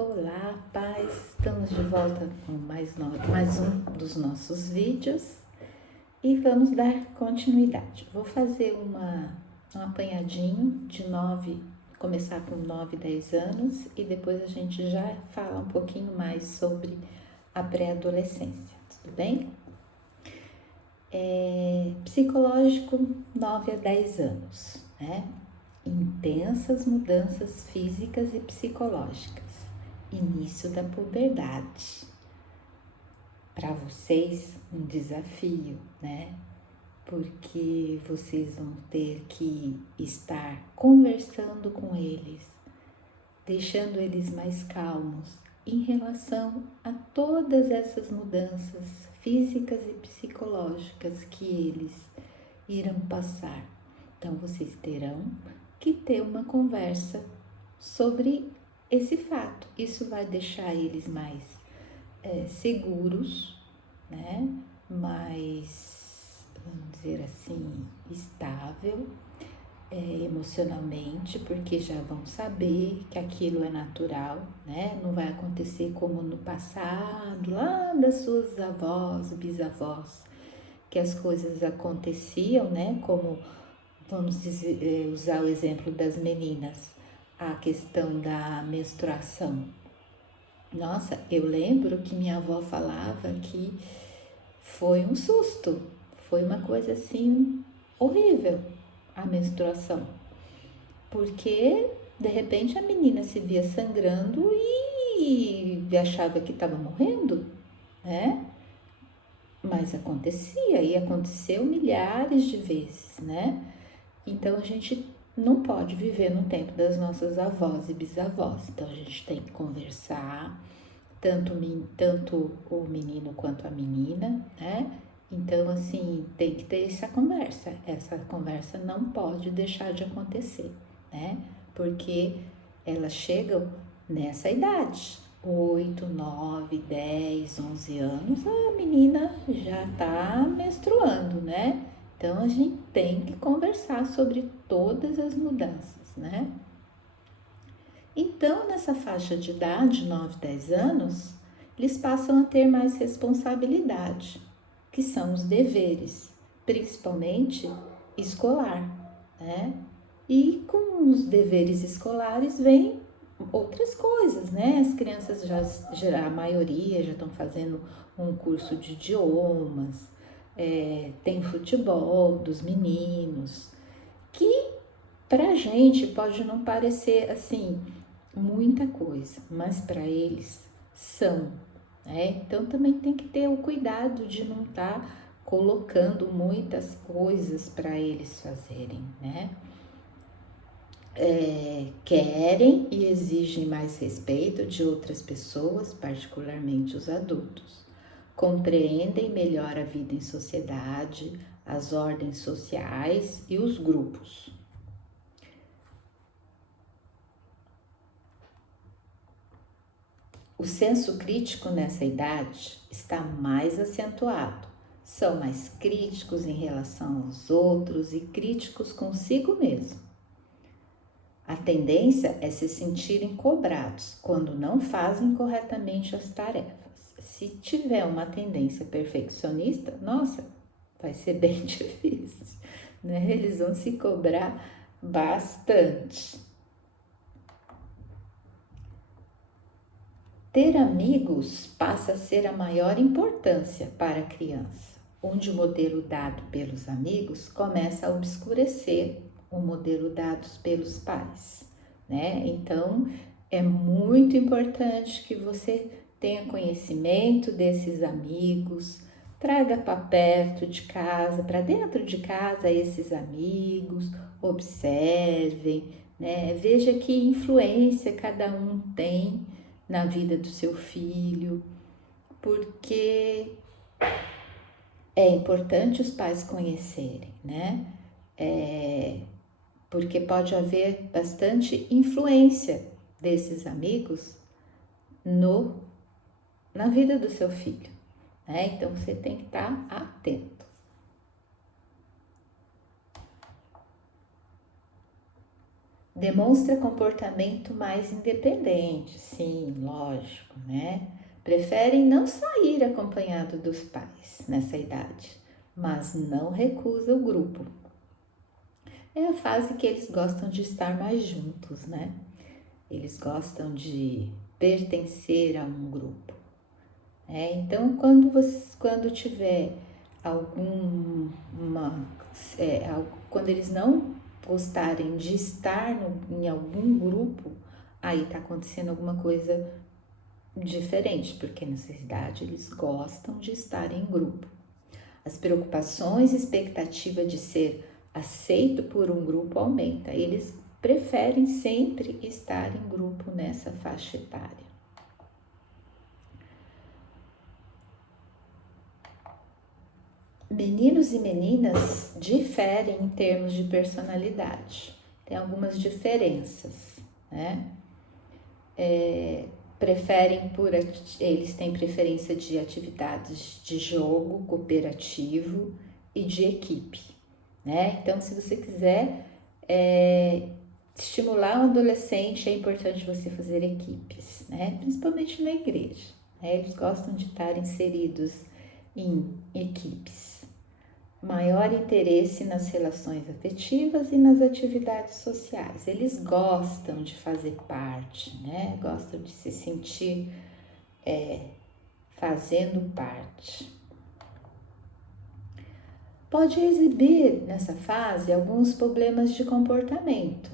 Olá, paz! Estamos de volta com mais um dos nossos vídeos e vamos dar continuidade. Vou fazer um apanhadinho de 9, começar com 9, 10 anos e depois a gente já fala um pouquinho mais sobre a pré-adolescência, tudo bem? Psicológico 9 a 10 anos, né? Intensas mudanças físicas e psicológicas. Início da puberdade. Para vocês, um desafio, né? Porque vocês vão ter que estar conversando com eles, deixando eles mais calmos em relação a todas essas mudanças físicas e psicológicas que eles irão passar. Então, vocês terão que ter uma conversa sobre esse fato. Isso vai deixar eles mais seguros, né? Mais, vamos dizer assim, estável emocionalmente, porque já vão saber que aquilo é natural, né? Não vai acontecer como no passado, lá das suas avós, bisavós, que as coisas aconteciam, né? Como, vamos dizer, usar o exemplo das meninas, a questão da menstruação. Nossa, eu lembro que minha avó falava que foi um susto, foi uma coisa assim horrível a menstruação, porque de repente a menina se via sangrando e achava que estava morrendo, né? Mas acontecia e aconteceu milhares de vezes, né? Então a gente não pode viver no tempo das nossas avós e bisavós, então a gente tem que conversar, tanto o menino quanto a menina, né? Então, assim, tem que ter essa conversa não pode deixar de acontecer, né? Porque elas chegam nessa idade, 8, 9, 10, 11 anos, a menina já tá menstruando, né? Então, a gente tem que conversar sobre todas as mudanças, né? Então, nessa faixa de idade, 9, 10 anos, eles passam a ter mais responsabilidade, que são os deveres, principalmente escolar, né? E com os deveres escolares vem outras coisas, né? As crianças já a maioria já estão fazendo um curso de idiomas, tem futebol dos meninos, que pra gente pode não parecer assim muita coisa, mas para eles são, né? Então também tem que ter o cuidado de não estar colocando muitas coisas para eles fazerem, né? Querem e exigem mais respeito de outras pessoas, particularmente os adultos. Compreendem melhor a vida em sociedade, as ordens sociais e os grupos. O senso crítico nessa idade está mais acentuado. São mais críticos em relação aos outros e críticos consigo mesmo. A tendência é se sentirem cobrados quando não fazem corretamente as tarefas. Se tiver uma tendência perfeccionista, nossa, vai ser bem difícil, né? Eles vão se cobrar bastante. Ter amigos passa a ser a maior importância para a criança, onde o modelo dado pelos amigos começa a obscurecer o modelo dado pelos pais, né? Então, é muito importante que você tenha conhecimento desses amigos, traga para perto de casa, para dentro de casa esses amigos, observem, né? Veja que influência cada um tem na vida do seu filho, porque é importante os pais conhecerem, né? Porque pode haver bastante influência desses amigos na vida do seu filho, né? Então você tem que estar atento. Demonstra comportamento mais independente, sim, lógico, né? Preferem não sair acompanhado dos pais nessa idade, mas não recusa o grupo. É a fase que eles gostam de estar mais juntos, né? Eles gostam de pertencer a um grupo. Então, quando tiver quando eles não gostarem de estar em algum grupo, aí tá acontecendo alguma coisa diferente, porque nessa idade eles gostam de estar em grupo. As preocupações e expectativa de ser aceito por um grupo aumenta. Eles preferem sempre estar em grupo nessa faixa etária. Meninos e meninas diferem em termos de personalidade. Tem algumas diferenças, né? Eles têm preferência de atividades de jogo cooperativo e de equipe, né? Então, se você quiser estimular um adolescente, é importante você fazer equipes, né? Principalmente na igreja, né? Eles gostam de estar inseridos em equipes. Maior interesse nas relações afetivas e nas atividades sociais. Eles gostam de fazer parte, né? Gostam de se sentir fazendo parte. Pode exibir nessa fase alguns problemas de comportamento,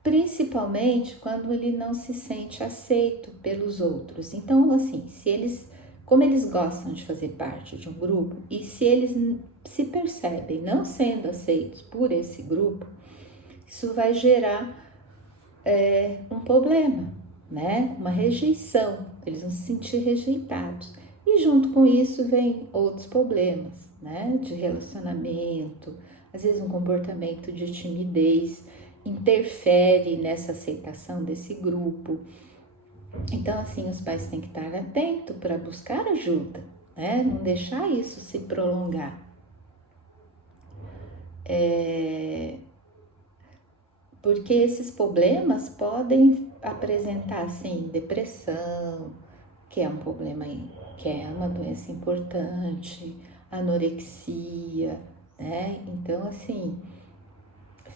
principalmente quando ele não se sente aceito pelos outros. Então, assim, como eles gostam de fazer parte de um grupo e se eles se percebem não sendo aceitos por esse grupo, isso vai gerar um problema, né? Uma rejeição, eles vão se sentir rejeitados. E junto com isso vem outros problemas, né? De relacionamento, às vezes um comportamento de timidez interfere nessa aceitação desse grupo. Então, assim, os pais têm que estar atentos para buscar ajuda, né? Não deixar isso se prolongar. Porque esses problemas podem apresentar, assim, depressão, que é um problema, que é uma doença importante, anorexia, né? Então, assim,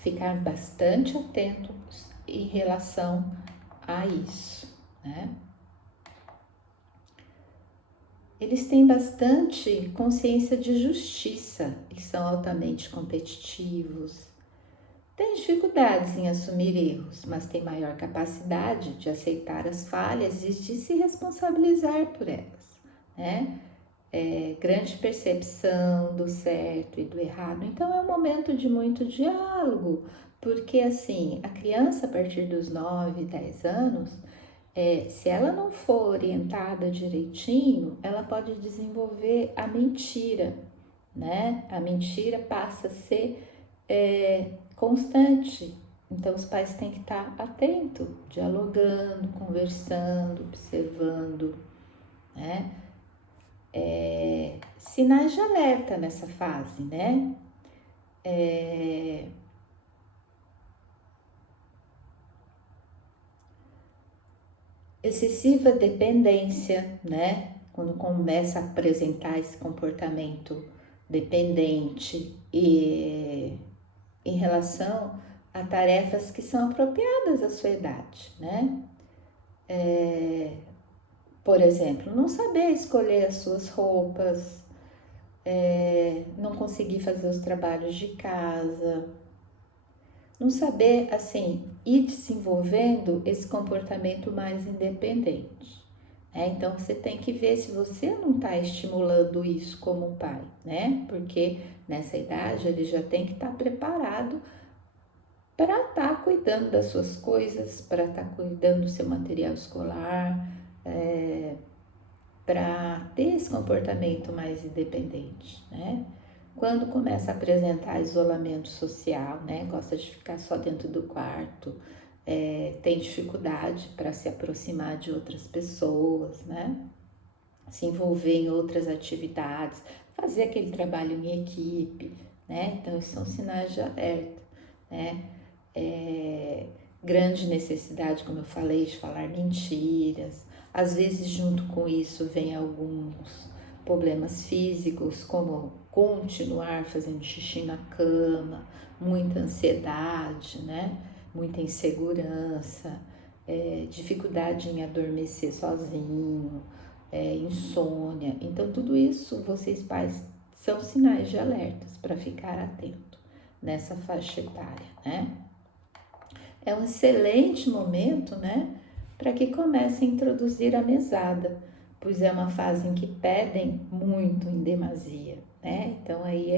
ficar bastante atentos em relação a isso, né? Eles têm bastante consciência de justiça, eles são altamente competitivos, têm dificuldades em assumir erros, mas têm maior capacidade de aceitar as falhas e de se responsabilizar por elas, né? Grande percepção do certo e do errado. Então é um momento de muito diálogo, porque assim, a criança a partir dos 9, 10 anos, se ela não for orientada direitinho, ela pode desenvolver a mentira, né? A mentira passa a ser constante. Então os pais têm que estar atentos, dialogando, conversando, observando, né? Sinais de alerta nessa fase, né? Excessiva dependência, né? Quando começa a apresentar esse comportamento dependente e em relação a tarefas que são apropriadas à sua idade, né? Por exemplo, não saber escolher as suas roupas, não conseguir fazer os trabalhos de casa, não saber, assim, ir desenvolvendo esse comportamento mais independente. Então, você tem que ver se você não está estimulando isso como pai, né? Porque nessa idade ele já tem que estar preparado para estar cuidando das suas coisas, para estar cuidando do seu material escolar, para ter esse comportamento mais independente, né? Quando começa a apresentar isolamento social, né? Gosta de ficar só dentro do quarto, tem dificuldade para se aproximar de outras pessoas, né? Se envolver em outras atividades, fazer aquele trabalho em equipe, né? Então, esses são sinais de alerta, né? grande necessidade, como eu falei, de falar mentiras. Às vezes, junto com isso, vem alguns problemas físicos, como continuar fazendo xixi na cama, muita ansiedade, né? Muita insegurança, dificuldade em adormecer sozinho, insônia. Então, tudo isso, vocês pais, são sinais de alertas para ficar atento nessa faixa etária, né? É um excelente momento, né, para que comece a introduzir a mesada, pois é uma fase em que pedem muito em demasia, né? Então aí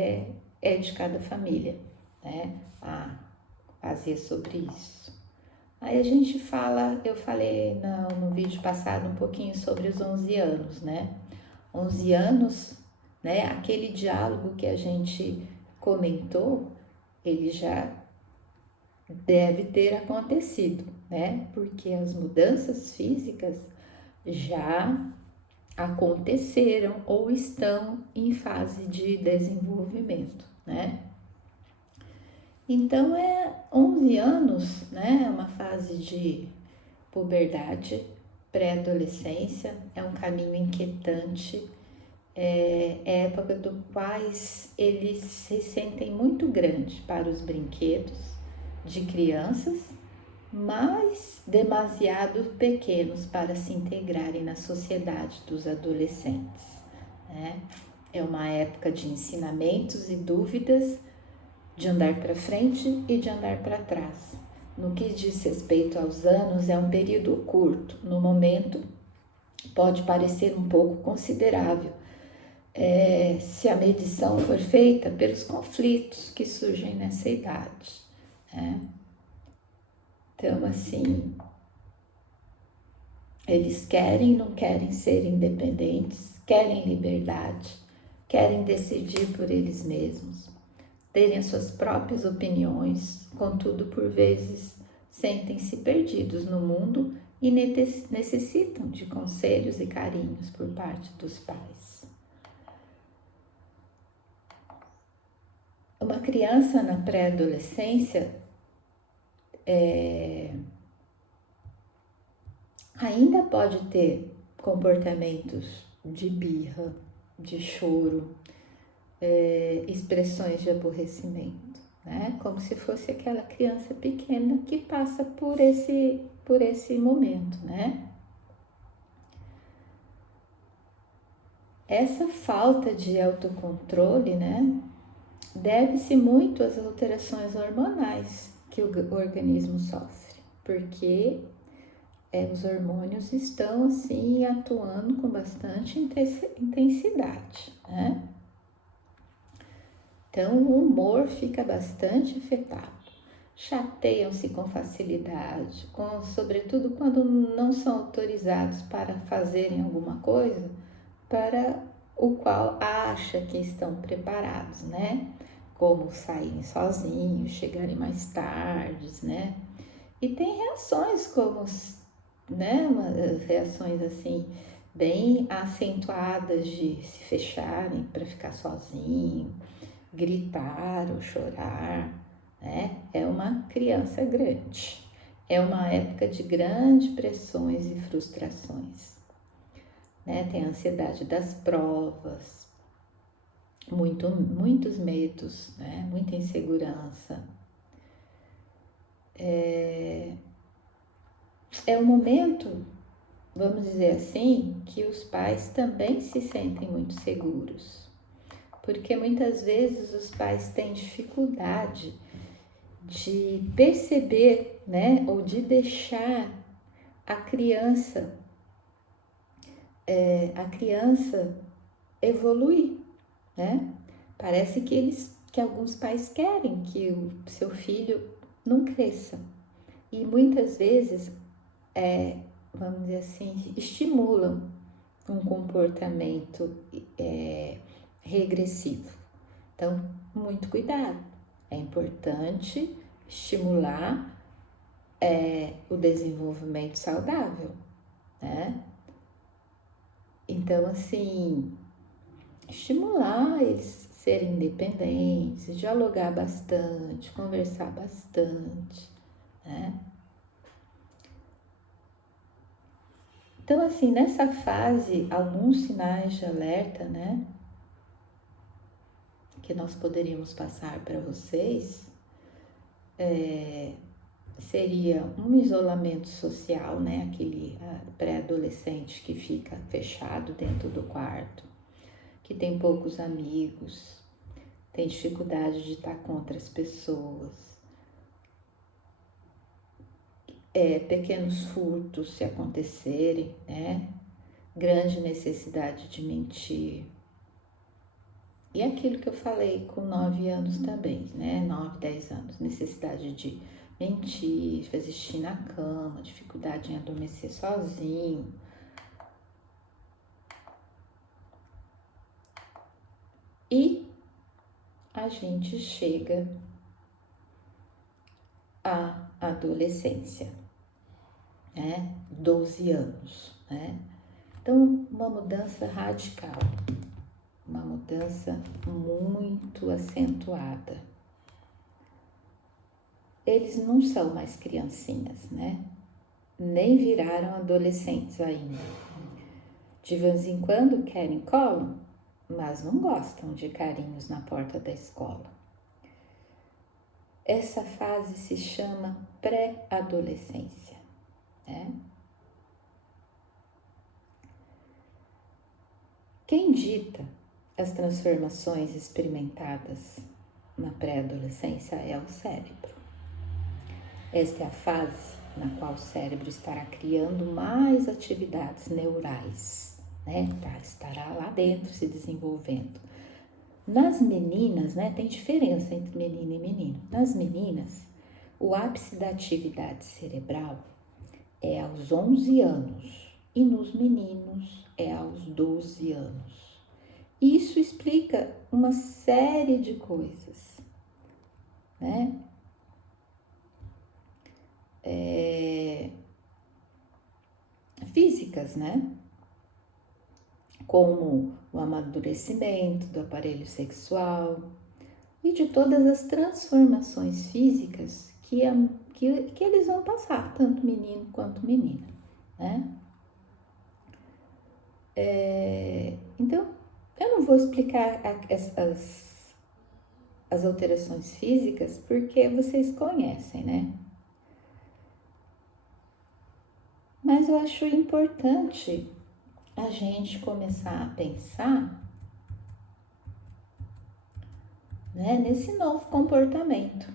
é de cada família, né, a fazer sobre isso. Aí a gente fala, eu falei no vídeo passado um pouquinho sobre os 11 anos, né? 11 anos, né, aquele diálogo que a gente comentou, ele já deve ter acontecido, né? Porque as mudanças físicas já aconteceram ou estão em fase de desenvolvimento, né? Então 11 anos, né? É uma fase de puberdade, pré-adolescência, é um caminho inquietante, é época do quais eles se sentem muito grande para os brinquedos de crianças, mas demasiado pequenos para se integrarem na sociedade dos adolescentes, né? É uma época de ensinamentos e dúvidas, de andar para frente e de andar para trás. No que diz respeito aos anos, é um período curto. No momento, pode parecer um pouco considerável, se a medição for feita pelos conflitos que surgem nessa idade, né? Então, assim, eles querem, não querem ser independentes, querem liberdade, querem decidir por eles mesmos, terem as suas próprias opiniões, contudo, por vezes, sentem-se perdidos no mundo e necessitam de conselhos e carinhos por parte dos pais. Uma criança na pré-adolescência ainda pode ter comportamentos de birra, de choro, expressões de aborrecimento, né? Como se fosse aquela criança pequena que passa por esse momento, né? Essa falta de autocontrole, né, deve-se muito às alterações hormonais que o organismo sofre, porque os hormônios estão assim atuando com bastante intensidade, né? Então o humor fica bastante afetado, chateiam-se com facilidade, sobretudo quando não são autorizados para fazerem alguma coisa para o qual acha que estão preparados, né? Como saírem sozinhos, chegarem mais tarde, né? E tem reações como, né? Reações assim bem acentuadas de se fecharem para ficar sozinho, gritar ou chorar, né? É uma criança grande. É uma época de grandes pressões e frustrações, né? Tem a ansiedade das provas, muitos medos, né? Muita insegurança. É um momento, vamos dizer assim, que os pais também se sentem muito seguros, porque muitas vezes os pais têm dificuldade de perceber, né, ou de deixar a criança evoluir, né? Parece que alguns pais querem que o seu filho não cresça e muitas vezes, vamos dizer assim, estimulam um comportamento regressivo. Então, muito cuidado. É importante estimular o desenvolvimento saudável, né? Então, assim, estimular eles ser independentes, dialogar bastante, conversar bastante, né? Então, assim, nessa fase, alguns sinais de alerta, né, que nós poderíamos passar para vocês, seria um isolamento social, né, aquele pré-adolescente que fica fechado dentro do quarto, que tem poucos amigos, tem dificuldade de estar com outras pessoas, pequenos furtos se acontecerem, né, grande necessidade de mentir. E aquilo que eu falei com 9 anos também, né? 9, 10 anos. Necessidade de mentir, fazer xixi na cama, dificuldade em adormecer sozinho. E a gente chega à adolescência, né? 12 anos, né? Então, uma mudança radical, uma mudança muito acentuada. Eles não são mais criancinhas, né? Nem viraram adolescentes ainda. De vez em quando querem colo, mas não gostam de carinhos na porta da escola. Essa fase se chama pré-adolescência, né? Quem dita as transformações experimentadas na pré-adolescência é o cérebro. Esta é a fase na qual o cérebro estará criando mais atividades neurais, né? Estará lá dentro se desenvolvendo. Nas meninas, né? Tem diferença entre menina e menino. Nas meninas, o ápice da atividade cerebral é aos 11 anos e nos meninos é aos 12 anos. Isso explica uma série de coisas, né? Físicas, né? Como o amadurecimento do aparelho sexual e de todas as transformações físicas que eles vão passar, tanto menino quanto menina, né? Então, eu não vou explicar as alterações físicas porque vocês conhecem, né? Mas eu acho importante a gente começar a pensar, né, nesse novo comportamento.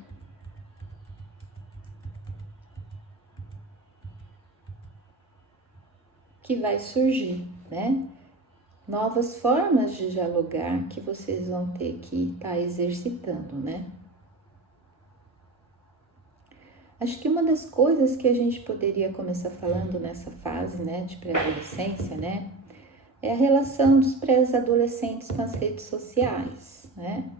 Que vai surgir, né? Novas formas de dialogar que vocês vão ter que estar exercitando, né? Acho que uma das coisas que a gente poderia começar falando nessa fase, né, de pré-adolescência, né, é a relação dos pré-adolescentes com as redes sociais, né?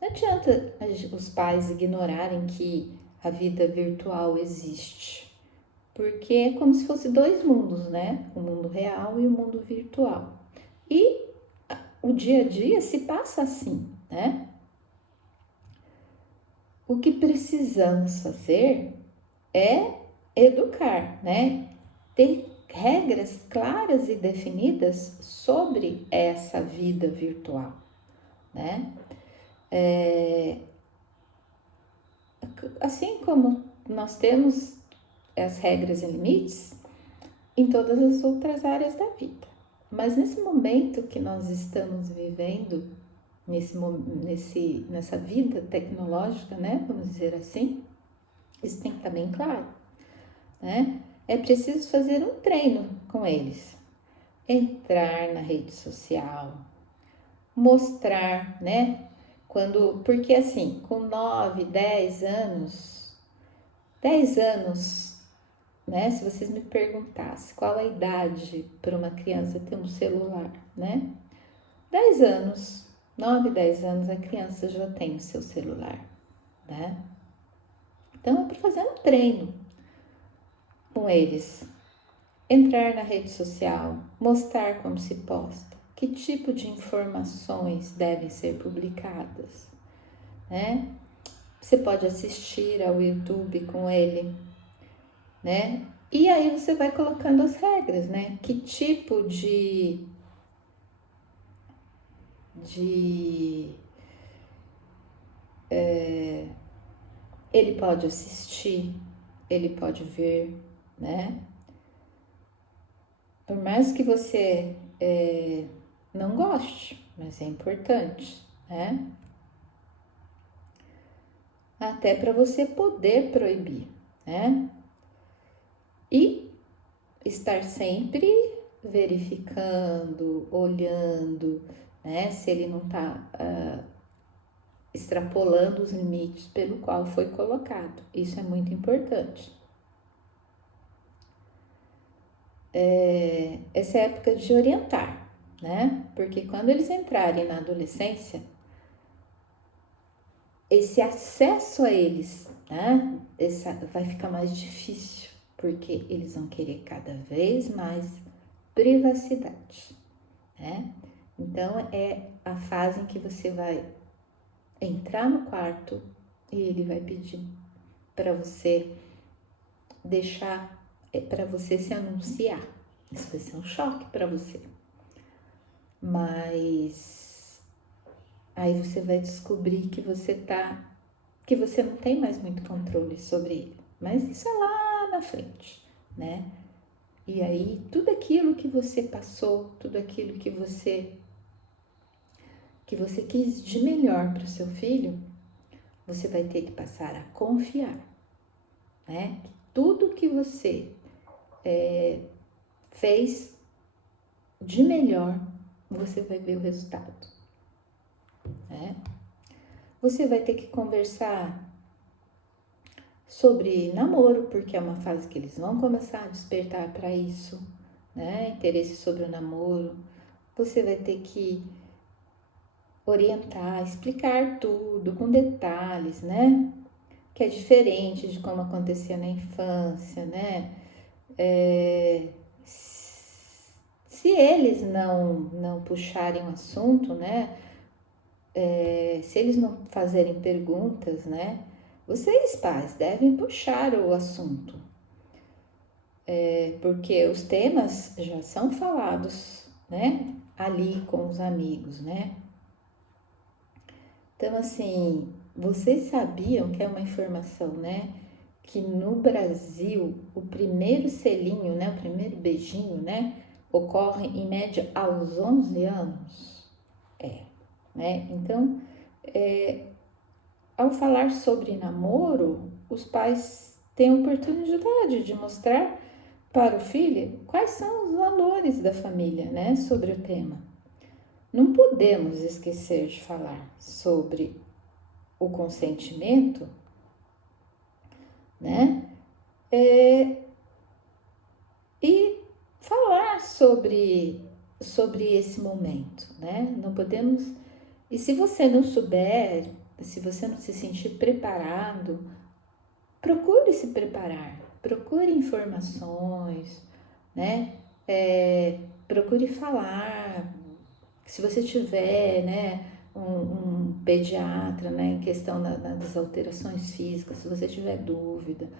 Não adianta os pais ignorarem que a vida virtual existe, porque é como se fosse dois mundos, né? O mundo real e o mundo virtual. E o dia a dia se passa assim, né? O que precisamos fazer é educar, né? Ter regras claras e definidas sobre essa vida virtual, né? Assim como nós temos as regras e limites em todas as outras áreas da vida. Mas nesse momento que nós estamos vivendo, nessa vida tecnológica, né? Vamos dizer assim, isso tem que estar bem claro, né? É preciso fazer um treino com eles. Entrar na rede social, mostrar, né? Porque assim, com 9, 10 anos, né? Se vocês me perguntassem qual a idade para uma criança ter um celular, né? 10 anos, 9, 10 anos, a criança já tem o seu celular, né? Então, é para fazer um treino com eles. Entrar na rede social, mostrar como se posta, Que tipo de informações devem ser publicadas, né? Você pode assistir ao YouTube com ele, né? E aí você vai colocando as regras, né? Que tipo de ele pode assistir, ele pode ver, né? Por mais que você não goste, mas é importante, né? Até para você poder proibir, né? E estar sempre verificando, olhando, né? Se ele não está extrapolando os limites pelo qual foi colocado. Isso é muito importante. Essa é a época de orientar, né? Porque quando eles entrarem na adolescência, esse acesso a eles, né? Vai ficar mais difícil, porque eles vão querer cada vez mais privacidade, né? Então é a fase em que você vai entrar no quarto e ele vai pedir para você deixar, para você se anunciar. Isso vai ser um choque para você. Mas aí você vai descobrir que você não tem mais muito controle sobre ele. Mas isso é lá na frente, né? E aí tudo aquilo que você passou, tudo aquilo que você quis de melhor para o seu filho, você vai ter que passar a confiar, né? Que tudo que você fez de melhor, você vai ver o resultado, né? Você vai ter que conversar sobre namoro, porque é uma fase que eles vão começar a despertar para isso, né? Interesse sobre o namoro. Você vai ter que orientar, explicar tudo com detalhes, né? Que é diferente de como acontecia na infância, né? Se eles não puxarem o assunto, né? Se eles não fazerem perguntas, né? Vocês, pais, devem puxar o assunto, porque os temas já são falados, né? Ali com os amigos, né? Então, assim, vocês sabiam que é uma informação, né? Que no Brasil, o primeiro selinho, né? O primeiro beijinho, né? Ocorre em média aos 11 anos. Né? Então, ao falar sobre namoro, os pais têm a oportunidade de mostrar para o filho quais são os valores da família, né? Sobre o tema. Não podemos esquecer de falar sobre o consentimento, né? E falar sobre esse momento, né? Não podemos. E se você não souber, se você não se sentir preparado, procure se preparar, procure informações, né? Procure falar. Se você tiver, né, um pediatra, né, em questão das alterações físicas, se você tiver dúvida,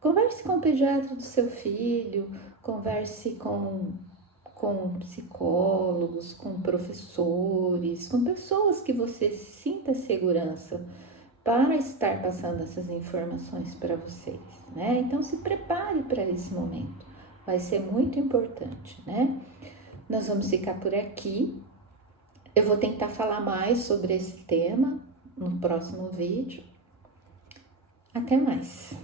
converse com o pediatra do seu filho, converse com psicólogos, com professores, com pessoas que você sinta segurança para estar passando essas informações para vocês, né? Então se prepare para esse momento, vai ser muito importante, né? Nós vamos ficar por aqui. Eu vou tentar falar mais sobre esse tema no próximo vídeo. Até mais!